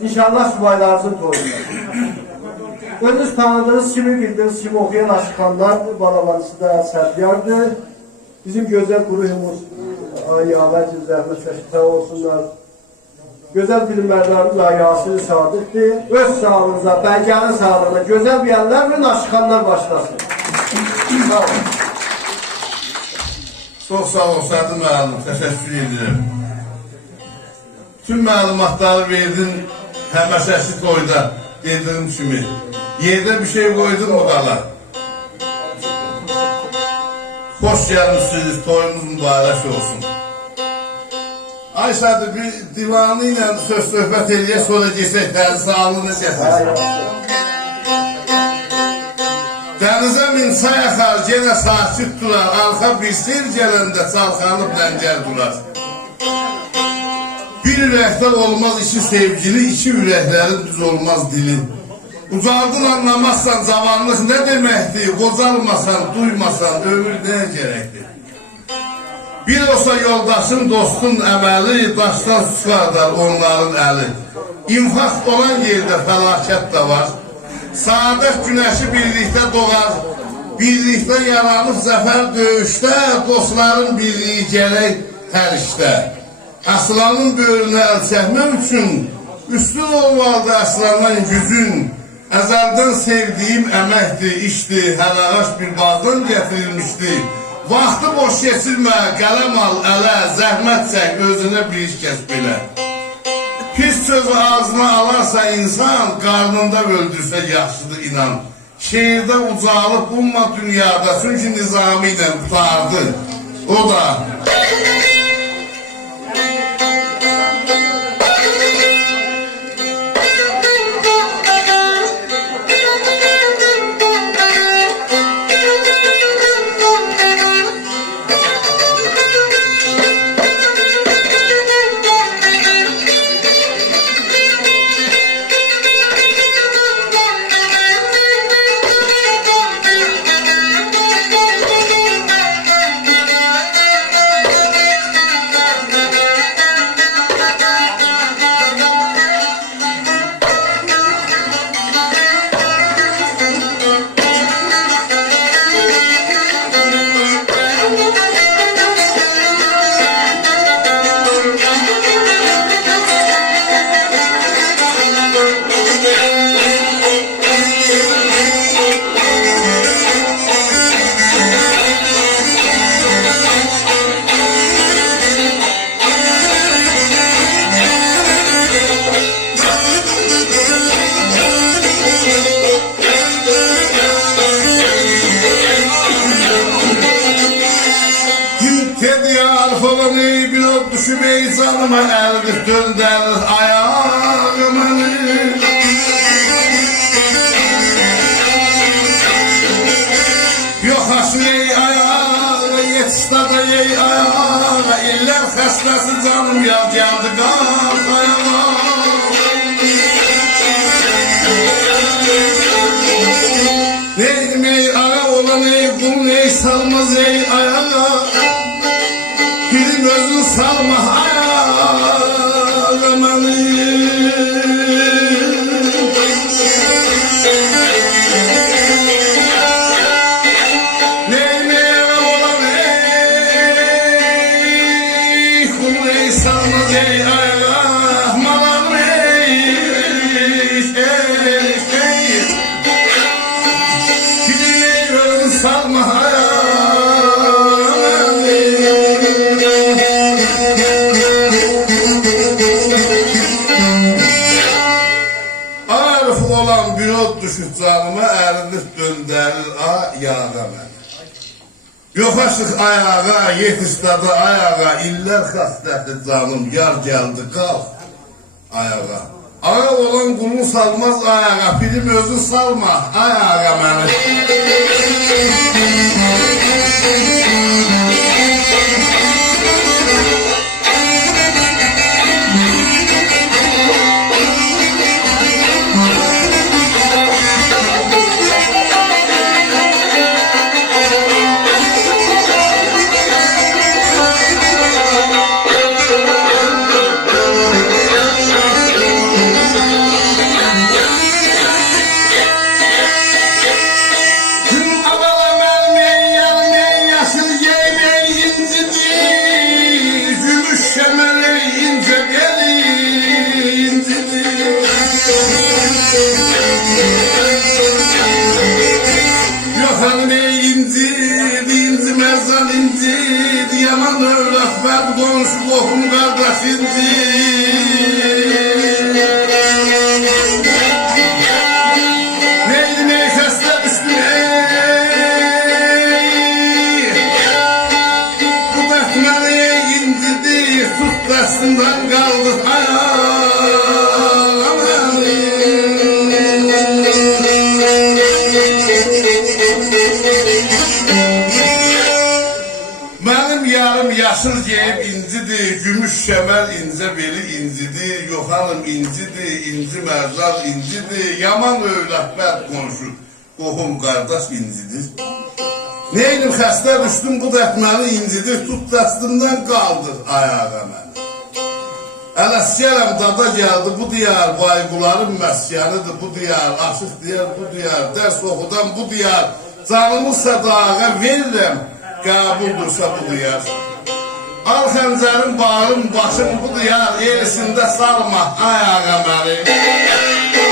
İnşallah subaylarınızın toyunda. Özünüz tanıdığınız kimi, bildiğiniz kimi okuyan aşıkanlar Balabanısı da Sərdiyardır. Bizim güzel grubumuz Yavər Zəhmət Şəkitə olsunlar. Güzel filmlerden Yasin Sadık'tı. Öz sağlığınıza, Bəlgənin sağlığına, güzel bilenler ve aşıkanlar başlasın. Sağ olun. Çok sağ ol Sadı müəllim, təşəkkür edirəm. Tüm məlumatları verdin həməşəsi toyda dediyim kimi. Yerdə bir şey koydun mu qala? Hoş gelmişsiniz, toyunuz mübarək olsun. Ay Sadı, bir divanı ile söz-söhbət eləyə, sonra geçək, dəli sağlığına gətirsin. Dənizə min çay axar, yenə sakit durar, arxa bir sel gələndə çalxanıb ləngər durar. Bir ürəkdən olmaz iki sevgili, iki ürəklərin düz olmaz dili. Ucaldın anlamazsan zamanlıq nə deməkdir, qocalmasan, duymasan, ömür nəyə gərəkdir? Bir olsa yoldaşın, dostun əməli, daşdan çıxardar onların əli. İnfaq olan yerdə fəlakət də var. Saadət günəşi birlikdə doğar, birlikdə yaranıb zəfər döyüşdə, dostların birliyi gələk hər işdə. Aslanın böyrünə əl çəkmək üçün, üstün olmalıdır aslandan gücün. Əzəldən sevdiyim əməkdir, işdir, hər ağaç bir bağdan gətirilmişdir. Vaxtı boş keçirmə, qələm al, ələ, zəhmət çək, özünə bir iş kəs belə. Pis sözü ağzına alarsa insan, qarnında öldürsə yaxşıdır inan. Şehirdə ucalıb bulma dünyada, çünki nizami ilə tutardı. O da... Düşümeyi canıma erdir, döndürür ayağımı. Yok haşu ey ayağı, yetiştada ey ayağı. İller xəstəsi canım ya geldi qalx ayağa. Neydim ey ağa olan ey kul ey salmaz ey ayağa. Bilim özün salma ayağımı. Neyime olan ey kul ey salmaz ey ayağa. Malam ey bilim özün salma ayağımı. Olan bir ot düşüp canıma erinip döndürür ayağa mən. Yoxaşıq ayağa, yetişdadı ayağa, iller xəstəti canım, yar geldi qalx ayağa. Ağa olan qulun salmaz ayağa, pilim özü salma ayağa məni. Neydi xəstə düşdü bu dəxməli incidir tut dəstindən qaldı Mənim yarım yaşıl geyib incidir, gümüş şəmər incə beli incidir, yoxanım incidir, inci mərzal incidir, yaman övlad bəd qonşu, qohum qardaş incidir. Neydim xəstə düşdüm bu dəxməni incidir, tut dəstimdən qaldır ayağa məni. Ələskərəm dada gəldi bu diyar, bayquların məskənidir bu diyar, aşıq diyar bu diyar, dərs oxudan bu diyar, canımı sədağa verirəm, qəbuldursa bu diyar. Al xəncərin bağım başım bu diyar, elisində salma ayağa məni.